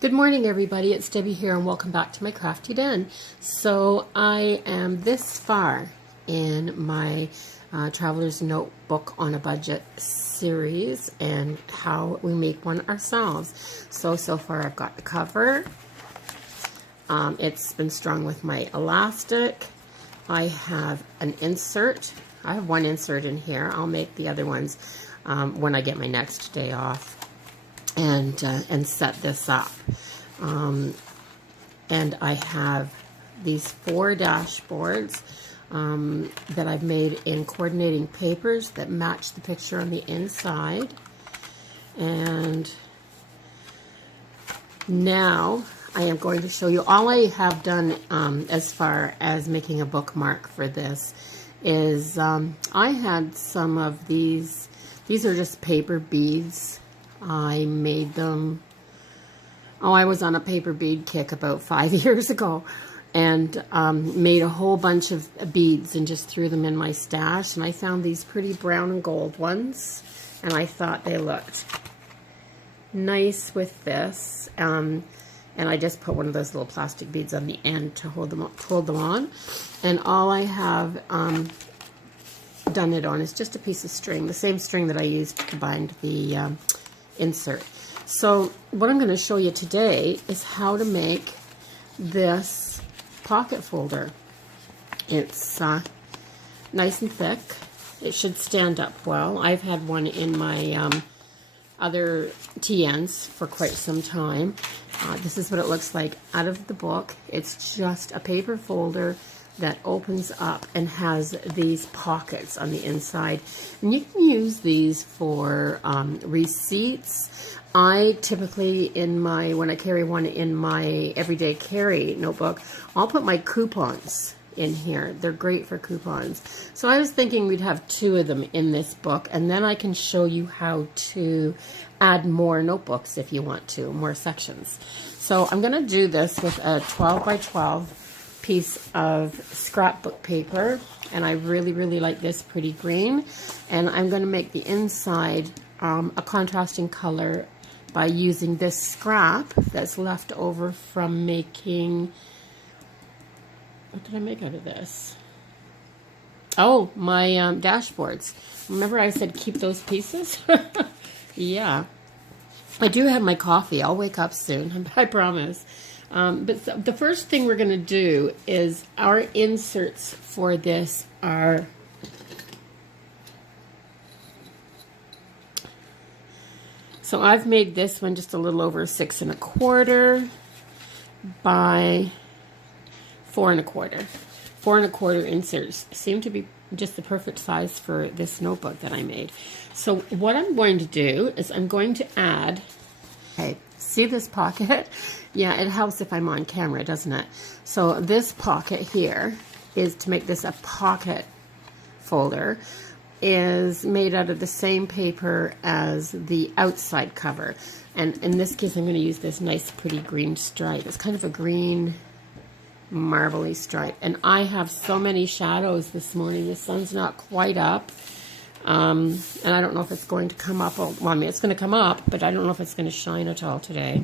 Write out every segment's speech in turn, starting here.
Good morning, everybody. It's Debbie here, and welcome back to my crafty den. So I am this far in my Traveler's Notebook on a Budget series and how we make one ourselves. So far I've got the cover. It's been strung with my elastic. I have an insert. I have one insert in here. I'll make the other ones when I get my next day off. And set this up. And I have these 4 dashboards that I've made in coordinating papers that match the picture on the inside. And now I am going to show you, all I have done as far as making a bookmark for this is I had some of these are just paper beads. I made them, I was on a paper bead kick about 5 years ago, and made a whole bunch of beads and just threw them in my stash, and I found these pretty brown and gold ones, and I thought they looked nice with this, and I just put one of those little plastic beads on the end to hold them on, and all I have done it on is just a piece of string, the same string that I used to bind the insert. So what I'm going to show you today is how to make this pocket folder. It's nice and thick. It should stand up well. I've had one in my other TNs for quite some time. This is what it looks like out of the book. It's just a paper folder that opens up and has these pockets on the inside, and you can use these for receipts. I typically, when I carry one in my everyday carry notebook, I'll put my coupons in here. They're great for coupons. So I was thinking we'd have 2 of them in this book, and then I can show you how to add more notebooks if you want to, more sections. So I'm going to do this with a 12 by 12 piece of scrapbook paper, and I really like this pretty green, and I'm going to make the inside a contrasting color by using this scrap that's left over from making, what did I make out of this? Oh, my dashboards. Remember I said keep those pieces? Yeah, I do have my coffee. I'll wake up soon, I promise. But the first thing we're going to do is our inserts for this are so I've made this one just a little over 6 1/4 by 4 1/4. 4 1/4 inserts seem to be just the perfect size for this notebook that I made. So what I'm going to do is I'm going to add, okay, see this pocket? Yeah, it helps if I'm on camera, doesn't it? So this pocket here is to make this a pocket folder, is made out of the same paper as the outside cover. And in this case, I'm going to use this nice pretty green stripe. It's kind of a green marbly stripe. And I have so many shadows this morning. The sun's not quite up. And I don't know if it's going to come up. Well, I mean, it's going to come up, but I don't know if it's going to shine at all today.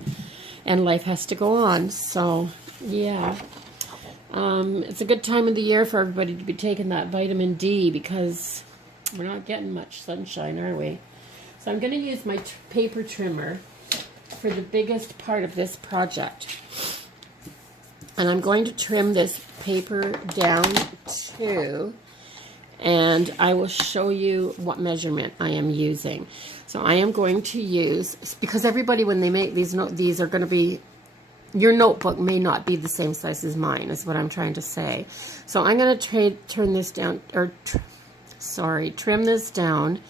And life has to go on. So, yeah. It's a good time of the year for everybody to be taking that vitamin D, because we're not getting much sunshine, are we? So I'm going to use my paper trimmer for the biggest part of this project. And I'm going to trim this paper down to, and I will show you what measurement I am using. So I am going to use, because everybody, when they make these are going to be, your notebook may not be the same size as mine, is what I'm trying to say. So I'm going to turn this down, or trim this down.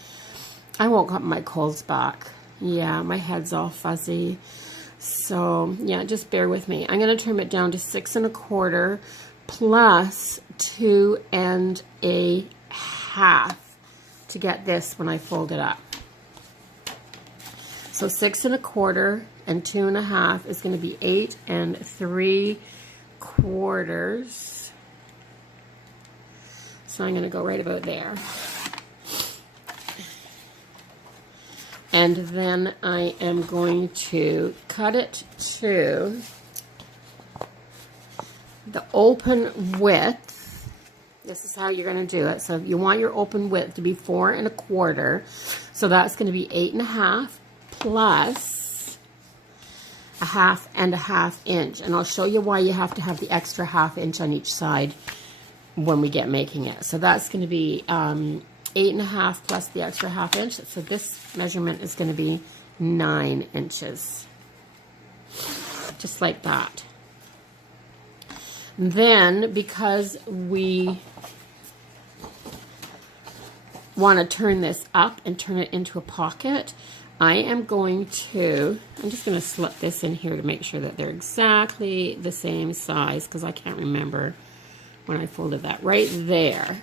I woke up my colds back. Yeah, my head's all fuzzy. So yeah, just bear with me. I'm going to trim it down to 6 1/4 plus 2 1/2 to get this when I fold it up. So 6 1/4 and 2 1/2 is going to be 8 3/4. So I'm going to go right about there. And then I am going to cut it to the open width. This is how you're going to do it. So you want your open width to be 4 1/4. So that's going to be 8 1/2 plus 1/2 and 1/2 inch. And I'll show you why you have to have the extra 1/2 inch on each side when we get making it. So that's going to be 8 1/2 plus the extra 1/2 inch. So this measurement is going to be 9 inches. Just like that. Then, because we want to turn this up and turn it into a pocket, I'm just going to slip this in here to make sure that they're exactly the same size, because I can't remember when I folded that. Right there.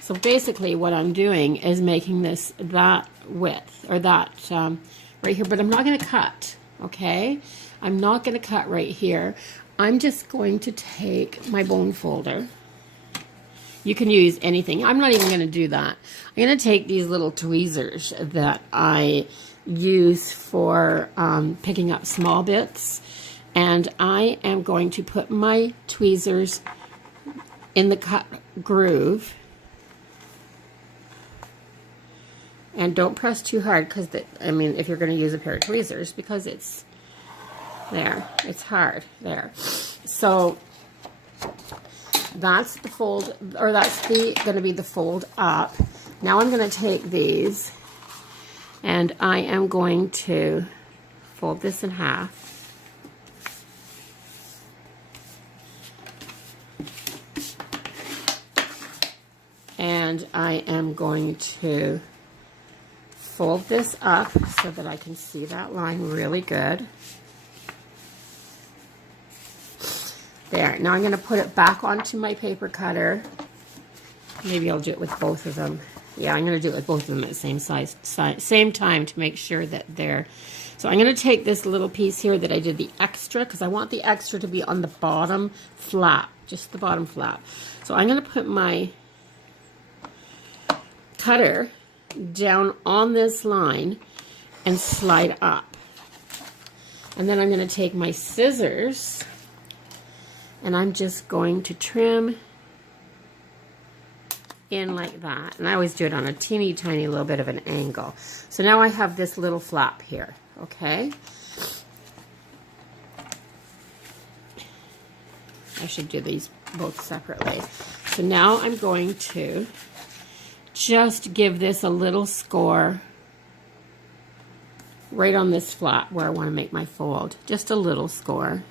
So basically what I'm doing is making this that width, or that right here, but I'm not going to cut, okay? I'm not going to cut right here. I'm just going to take my bone folder. You can use anything. I'm not even going to do that. I'm going to take these little tweezers that I use for picking up small bits, and I am going to put my tweezers in the cut groove. And don't press too hard, because if you're going to use a pair of tweezers, because it's there, it's hard there. So that's the fold, or that's going to be the fold up. Now I'm going to take these, and I am going to fold this in half. And I am going to fold this up so that I can see that line really good. There. Now I'm going to put it back onto my paper cutter. Maybe I'll do it with both of them. Yeah, I'm going to do it with both of them at the same time to make sure that they're... So I'm going to take this little piece here that I did the extra, because I want the extra to be on the bottom flap, just the bottom flap. So I'm going to put my cutter down on this line and slide up. And then I'm going to take my scissors, and I'm just going to trim in like that. And I always do it on a teeny tiny little bit of an angle. So now I have this little flap here, okay? I should do these both separately. So now I'm going to just give this a little score right on this flap where I want to make my fold. Just a little score.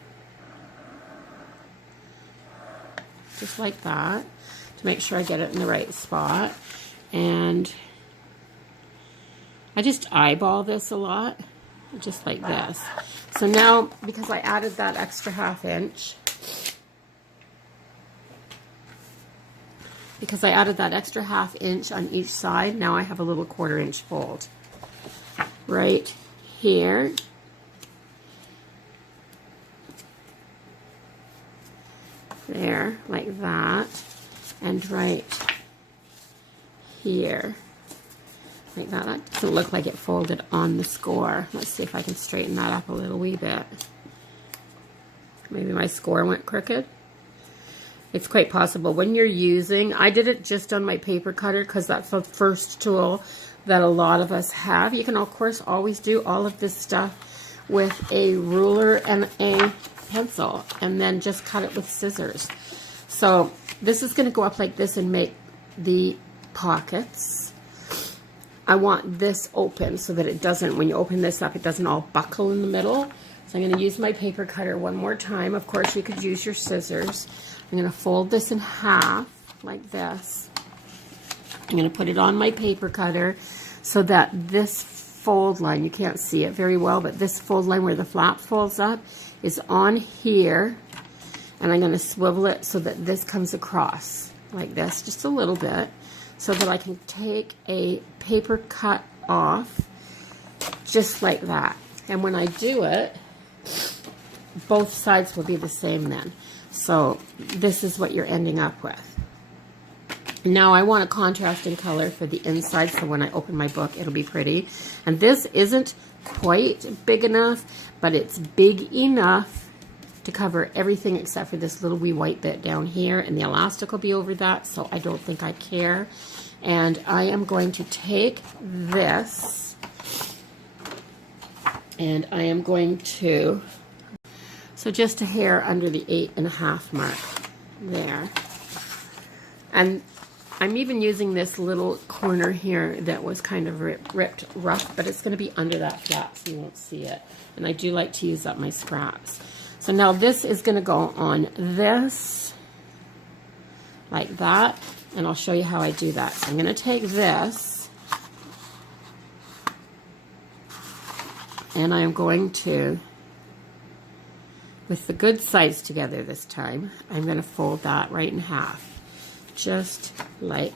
Just like that, to make sure I get it in the right spot. And I just eyeball this a lot, just like this. So now, because I added that extra 1/2 inch, on each side, now I have a little 1/4 inch fold right here. There, like that, and right here, like that. That doesn't look like it folded on the score. Let's see if I can straighten that up a little wee bit. Maybe my score went crooked. It's quite possible. When you're using, I did it just on my paper cutter because that's the first tool that a lot of us have. You can, of course, always do all of this stuff with a ruler and a pencil, and then just cut it with scissors. So this is going to go up like this and make the pockets. I want this open so that it doesn't, when you open this up, it doesn't all buckle in the middle. So I'm going to use my paper cutter one more time. Of course, you could use your scissors. I'm going to fold this in half like this. I'm going to put it on my paper cutter so that this fold line, you can't see it very well, but this fold line where the flap folds up is on here, and I'm going to swivel it so that this comes across like this, just a little bit, so that I can take a paper cut off just like that. And when I do it, both sides will be the same then. So this is what you're ending up with. Now I want a contrast in color for the inside, so when I open my book, it'll be pretty. And this isn't quite big enough, but it's big enough to cover everything except for this little wee white bit down here, and the elastic will be over that, so I don't think I care. And I am going to take this, and I am going to, so just a hair under the 8.5 mark there. And I'm even using this little corner here that was kind of ripped rough, but it's going to be under that flap so you won't see it. And I do like to use up my scraps. So now this is going to go on this, like that, and I'll show you how I do that. So I'm going to take this, and I'm going to, with the good sides together this time, I'm going to fold that right in half. Just like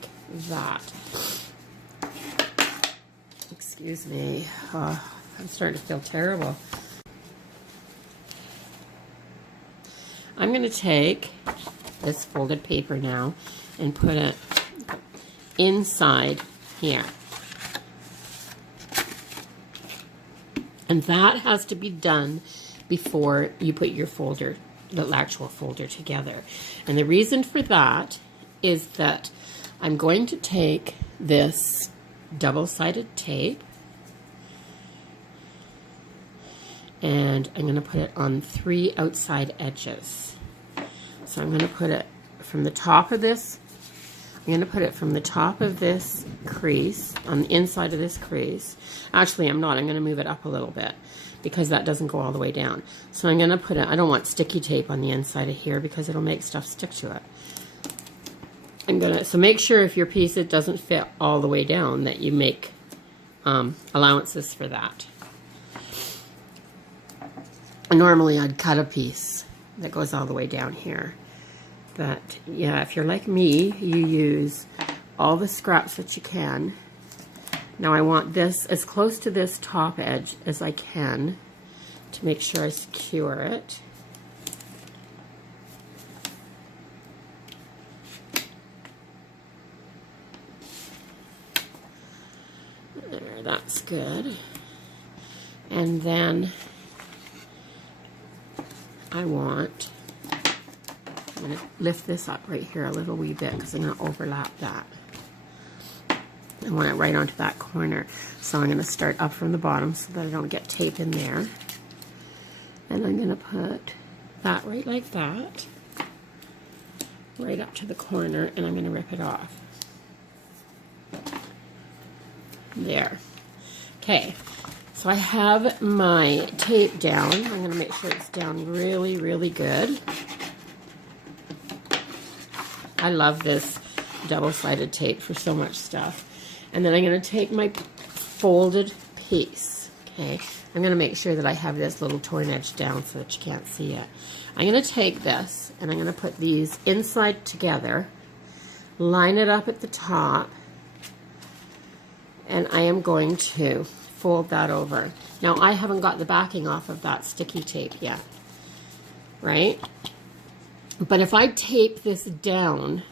that. Excuse me. Oh, I'm starting to feel terrible. I'm going to take this folded paper now and put it inside here. And that has to be done before you put your folder, the actual folder, together. And the reason for that is that I'm going to take this double-sided tape and I'm going to put it on 3 outside edges. So I'm going to put it from the top of this, I'm going to put it from the top of this crease, on the inside of this crease. Actually, I'm not. I'm going to move it up a little bit because that doesn't go all the way down. So I'm going to put it, I don't want sticky tape on the inside of here because it'll make stuff stick to it. So make sure if your piece, it doesn't fit all the way down, that you make allowances for that. Normally I'd cut a piece that goes all the way down here. But yeah, if you're like me, you use all the scraps that you can. Now I want this as close to this top edge as I can to make sure I secure it. There, that's good. And then I'm going to lift this up right here a little wee bit because I'm going to overlap that. I want it right onto that corner. So I'm going to start up from the bottom so that I don't get tape in there. And I'm going to put that right like that, right up to the corner, and I'm going to rip it off. There. Okay, so I have my tape down. I'm going to make sure it's down really, really good. I love this double-sided tape for so much stuff. And then I'm going to take my folded piece. Okay, I'm going to make sure that I have this little torn edge down so that you can't see it. I'm going to take this and I'm going to put these inside together, line it up at the top, and I am going to fold that over. Now I haven't got the backing off of that sticky tape yet, right? But if I tape this down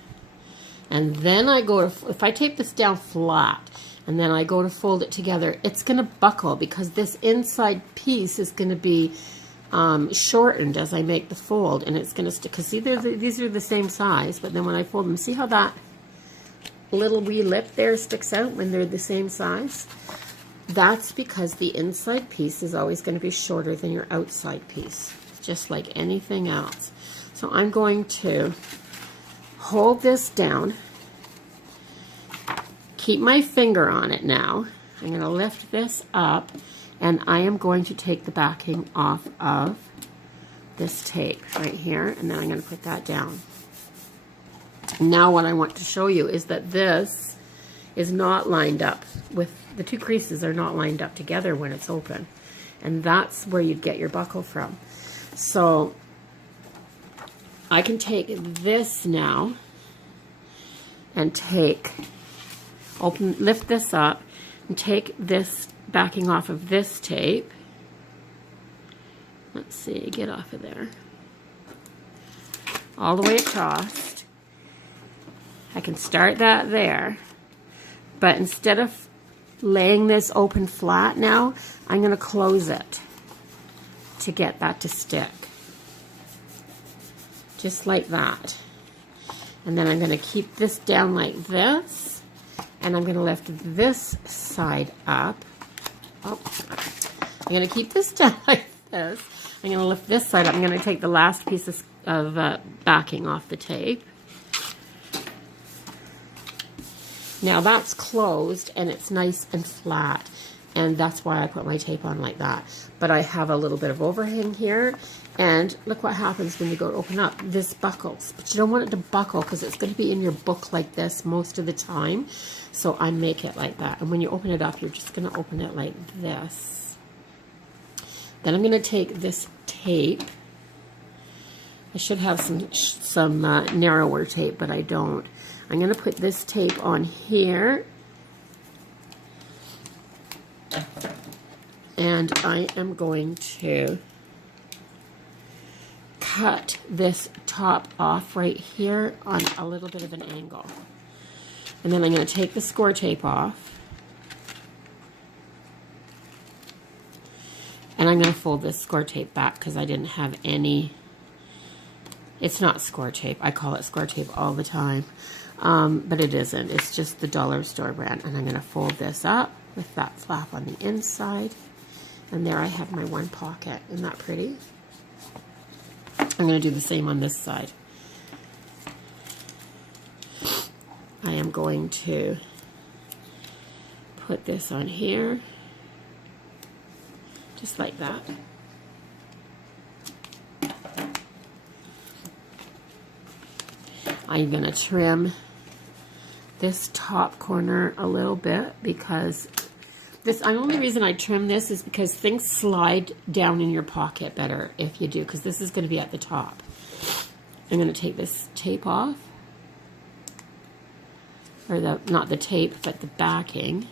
and then I go to, if I tape this down flat and then I go to fold it together, it's going to buckle because this inside piece is going to be shortened as I make the fold, and it's going to stick, because see, these are the same size, but then when I fold them, see how that little wee lip there sticks out when they're the same size? That's because the inside piece is always going to be shorter than your outside piece, just like anything else. So I'm going to hold this down, keep my finger on it now. I'm going to lift this up, and I am going to take the backing off of this tape right here, and then I'm going to put that down. Now what I want to show you is that this is not lined up with, the two creases are not lined up together when it's open, and that's where you'd get your buckle from. So I can take this now and lift this up and take this backing off of this tape. Let's see, get off of there. All the way across. I can start that there, but instead of laying this open flat now, I'm going to close it to get that to stick. Just like that. And then I'm going to keep this down like this, and I'm going to lift this side up. Oh, I'm going to keep this down like this. I'm going to lift this side up. I'm going to take the last piece of backing off the tape. Now that's closed and it's nice and flat, and that's why I put my tape on like that. But I have a little bit of overhang here, and look what happens when you go to open up. This buckles, but you don't want it to buckle because it's going to be in your book like this most of the time. So I make it like that, and when you open it up, you're just going to open it like this. Then I'm going to take this tape. I should have some narrower tape, but I don't. I'm going to put this tape on here, and I am going to cut this top off right here on a little bit of an angle. And then I'm going to take the score tape off, and I'm going to fold this score tape back because I didn't have any. It's not score tape. I call it score tape all the time. But it isn't. It's just the dollar store brand. And I'm going to fold this up with that flap on the inside. And there I have my one pocket. Isn't that pretty? I'm going to do the same on this side. I am going to put this on here. Just like that. I'm going to trim this top corner a little bit because the only reason I trim this is because things slide down in your pocket better if you do, because this is going to be at the top. I'm going to take this tape off, or not the tape, but the backing.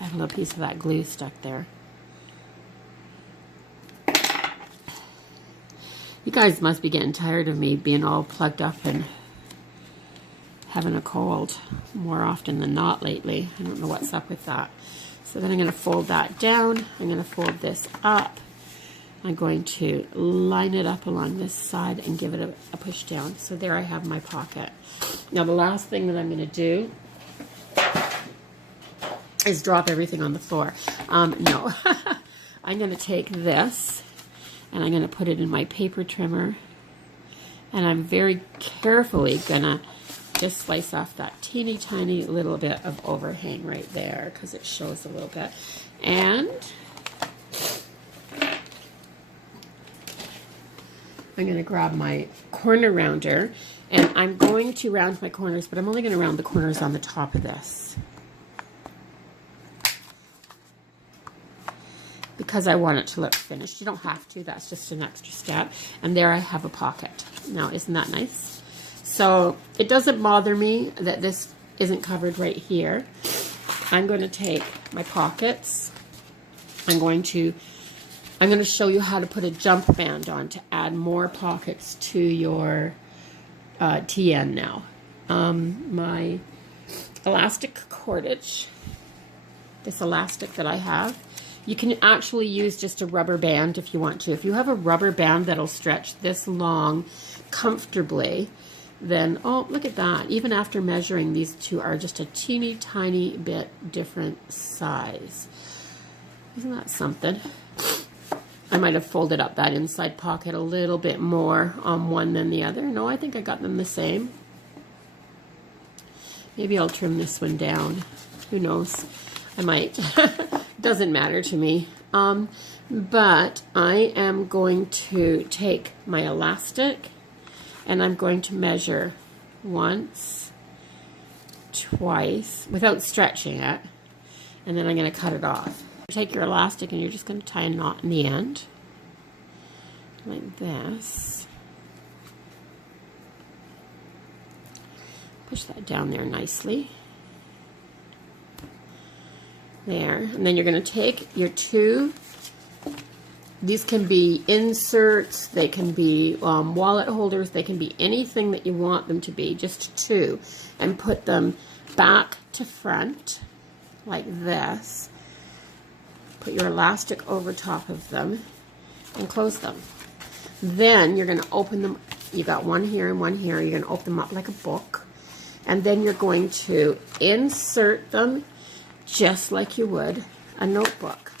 I have a little piece of that glue stuck there. You guys must be getting tired of me being all plugged up and having a cold more often than not lately. I don't know what's up with that. So then I'm going to fold that down. I'm going to fold this up. I'm going to line it up along this side and give it a push down. So there I have my pocket. Now the last thing that I'm going to do is drop everything on the floor. No. I'm going to take this and I'm going to put it in my paper trimmer, and I'm very carefully going to just slice off that teeny tiny little bit of overhang right there because it shows a little bit. And I'm going to grab my corner rounder, and I'm going to round my corners, but I'm only going to round the corners on the top of this, because I want it to look finished. You don't have to, that's just an extra step. And there I have a pocket. Now, isn't that nice? So it doesn't bother me that this isn't covered right here. I'm going to take my pockets. I'm going to show you how to put a jump band on to add more pockets to your TN now. My elastic cordage, this elastic that I have, you can actually use just a rubber band if you want to. If you have a rubber band that'll stretch this long comfortably, then, oh, look at that. Even after measuring, these two are just a teeny tiny bit different size. Isn't that something? I might have folded up that inside pocket a little bit more on one than the other. No, I think I got them the same. Maybe I'll trim this one down. Who knows? I might. Doesn't matter to me. But I am going to take my elastic and I'm going to measure once, twice, without stretching it, and then I'm going to cut it off. Take your elastic and you're just going to tie a knot in the end, like this. Push that down there nicely. There, and then you're going to take your two These can be inserts, they can be wallet holders, they can be anything that you want them to be, just two. And put them back to front, like this. Put your elastic over top of them and close them. Then you're going to open them. You got one here and one here. You're going to open them up like a book. And then you're going to insert them just like you would a notebook.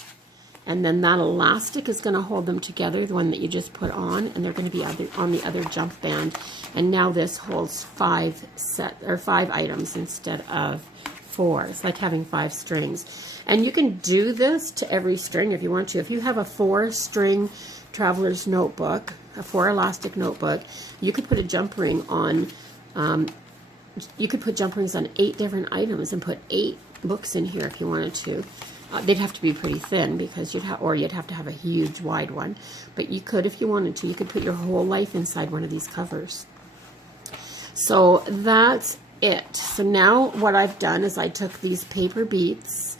And then that elastic is going to hold them together, the one that you just put on, and they're going to be on the other jump band. And now this holds 5 items instead of 4. It's like having 5 strings. And you can do this to every string if you want to. If you have a 4-string traveler's notebook, a 4 elastic notebook, you could put a jump ring on. You could put jump rings on 8 different items and put 8 books in here if you wanted to. They'd have to be pretty thin because you'd have to have a huge wide one. But you could, if you wanted to, you could put your whole life inside one of these covers. So that's it. So now what I've done is I took these paper beads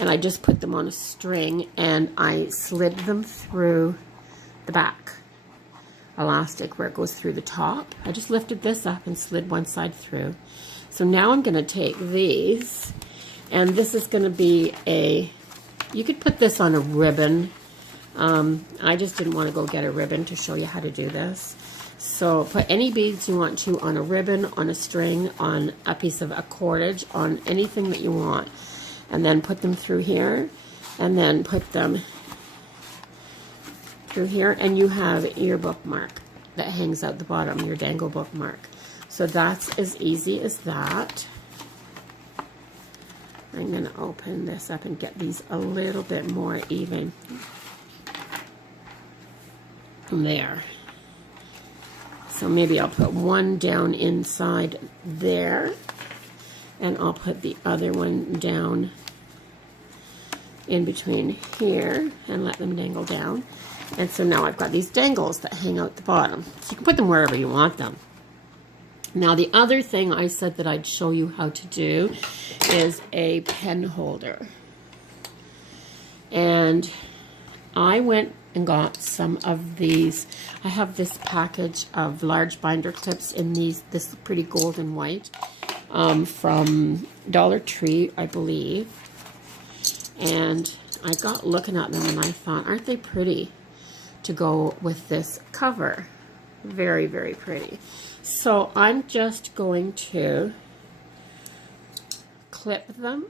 and I just put them on a string and I slid them through the back elastic where it goes through the top. I just lifted this up and slid one side through. So now I'm going to take these, and this is going to be you could put this on a ribbon. I just didn't want to go get a ribbon to show you how to do this. So put any beads you want to on a ribbon, on a string, on a piece of a cordage, on anything that you want. And then put them through here, and then put them through here, and you have your bookmark that hangs out the bottom, your dangle bookmark. So that's as easy as that. I'm going to open this up and get these a little bit more even. There. So maybe I'll put one down inside there, and I'll put the other one down in between here and let them dangle down. And so now I've got these dangles that hang out the bottom. So you can put them wherever you want them. Now the other thing I said that I'd show you how to do is a pen holder. And I went and got some of these. I have this package of large binder clips in this pretty golden white from Dollar Tree, I believe. And I got looking at them and I thought, aren't they pretty to go with this cover? Very, very pretty. So I'm just going to clip them.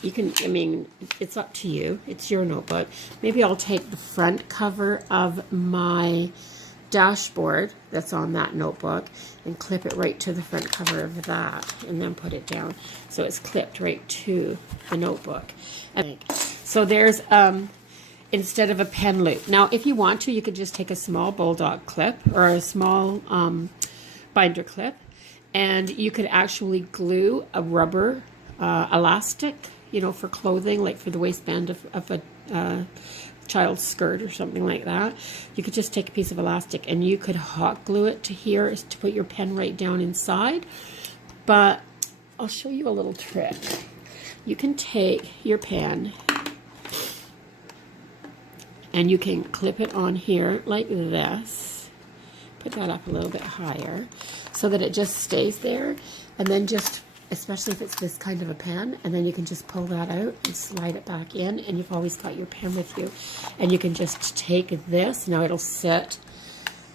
You can, I mean, it's up to you. It's your notebook. Maybe I'll take the front cover of my dashboard that's on that notebook and clip it right to the front cover of that and then put it down so it's clipped right to the notebook. So there's instead of a pen loop. Now if you want to, you could just take a small bulldog clip or a small binder clip, and you could actually glue a rubber elastic, you know, for clothing, like for the waistband of a child's skirt or something like that. You could just take a piece of elastic and you could hot glue it to here to put your pen right down inside. But I'll show you a little trick. You can take your pen and you can clip it on here like this. Put that up a little bit higher so that it just stays there, and then just, especially if it's this kind of a pen, and then you can just pull that out and slide it back in, and you've always got your pen with you. And you can just take this, now it'll sit,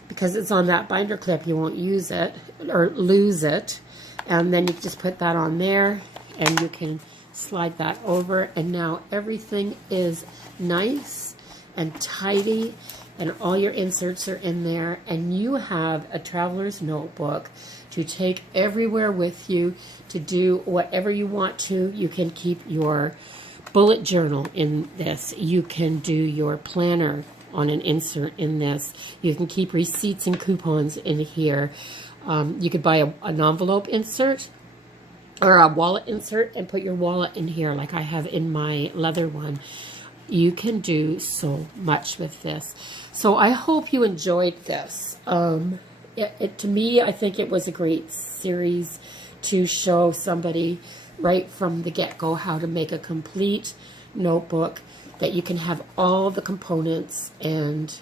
because it's on that binder clip, you won't use it or lose it, and then you just put that on there and you can slide that over, and now everything is nice and tidy and all your inserts are in there, and you have a traveler's notebook to take everywhere with you to do whatever you want to. You can keep your bullet journal in this. You can do your planner on an insert in this. You can keep receipts and coupons in here. You could buy an envelope insert or a wallet insert and put your wallet in here like I have in my leather one. You can do so much with this. So I hope you enjoyed this. To me, I think it was a great series to show somebody right from the get-go how to make a complete notebook that you can have all the components. And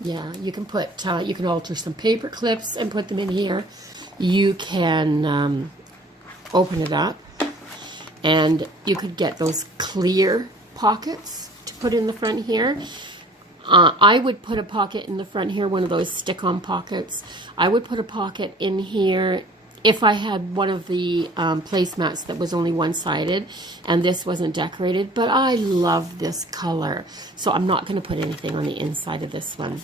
yeah, you can put, you can alter some paper clips and put them in here. You can open it up, and you could get those clear pockets to put in the front here. I would put a pocket in the front here, one of those stick-on pockets. I would put a pocket in here if I had one of the placemats that was only one-sided and this wasn't decorated, but I love this color, so I'm not going to put anything on the inside of this one.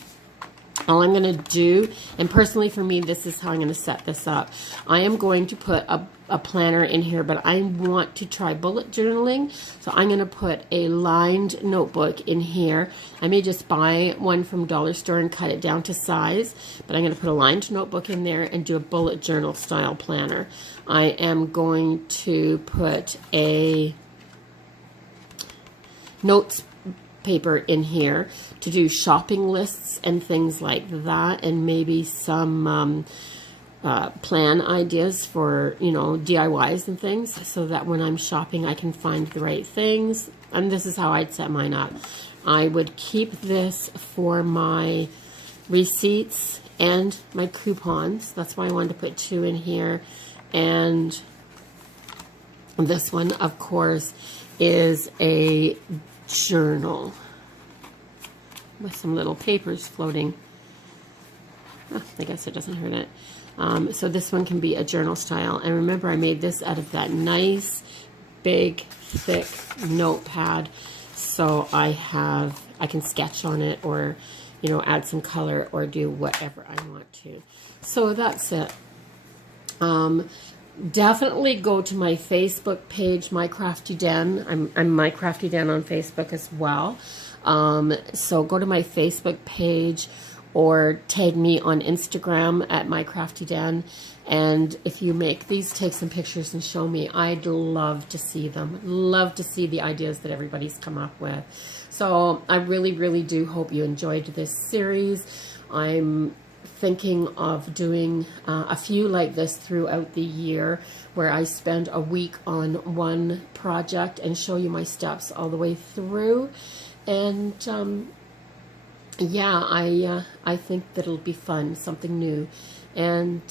All I'm going to do, and personally for me, this is how I'm going to set this up. I am going to put a planner in here, but I want to try bullet journaling. So I'm going to put a lined notebook in here. I may just buy one from Dollar Store and cut it down to size, but I'm going to put a lined notebook in there and do a bullet journal style planner. I am going to put a notes paper in here to do shopping lists and things like that, and maybe some plan ideas for, you know, DIYs and things, so that when I'm shopping I can find the right things. And this is how I'd set mine up. I would keep this for my receipts and my coupons. That's why I wanted to put 2 in here. And this one, of course, is a journal with some little papers floating. Oh, I guess it doesn't hurt it. So this one can be a journal style. And remember, I made this out of that nice, big, thick notepad. So I can sketch on it, or, you know, add some color, or do whatever I want to. So that's it. Definitely go to my Facebook page, My Crafty Den. I'm My Crafty Den on Facebook as well. So go to my Facebook page, or tag me on Instagram at My Crafty Den. And if you make these, take some pictures and show me. I'd love to see them. Love to see the ideas that everybody's come up with. So I really, really do hope you enjoyed this series. I'm thinking of doing a few like this throughout the year, where I spend a week on one project and show you my steps all the way through. And yeah, I think that it'll be fun, something new. And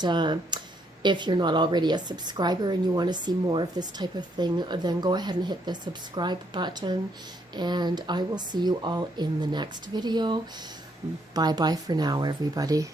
if you're not already a subscriber and you want to see more of this type of thing, then go ahead and hit the subscribe button, and I will see you all in the next video. Bye-bye for now, everybody.